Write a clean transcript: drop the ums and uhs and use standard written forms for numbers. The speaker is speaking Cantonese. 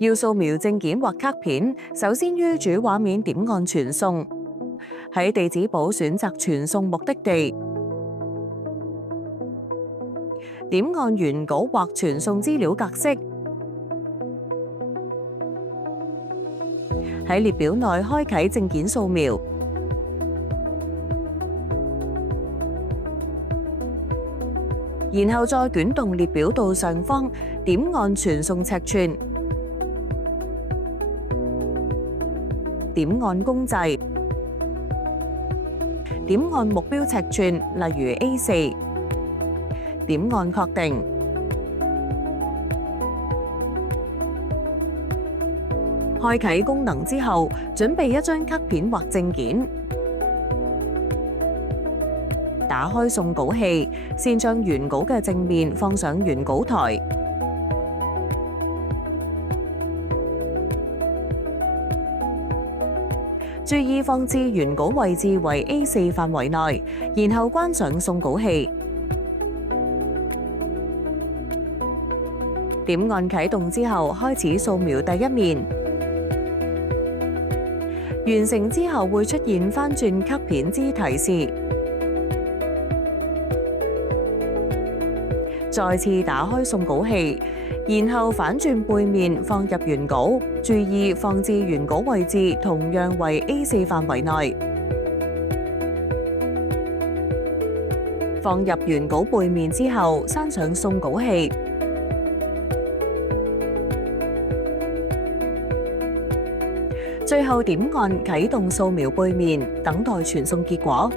要掃描證件或卡片，首先於主畫面點按傳送，喺地址簿選擇傳送目的地，點按原稿或傳送資料格式，喺列表內開啟證件掃描，然後再捲動列表到上方，點按傳送尺寸，點按公製，點按目標尺寸，例如 A4，點按確定。開啟功能之後，準備一張卡片或證件。打開送稿器，先將原稿嘅正面放上原稿台。注意放置原稿位置為 A4 範圍內，然後關上送稿器。點按啟動之後，開始掃描第一面。完成之後會出現翻轉卡片之提示。再次打開送稿器，然後反轉背面放入原稿，注意放置原稿位置同樣為 A4 範圍內。放入原稿背面之後，閂上送稿器。最後點按啟動掃描背面，等待傳送結果。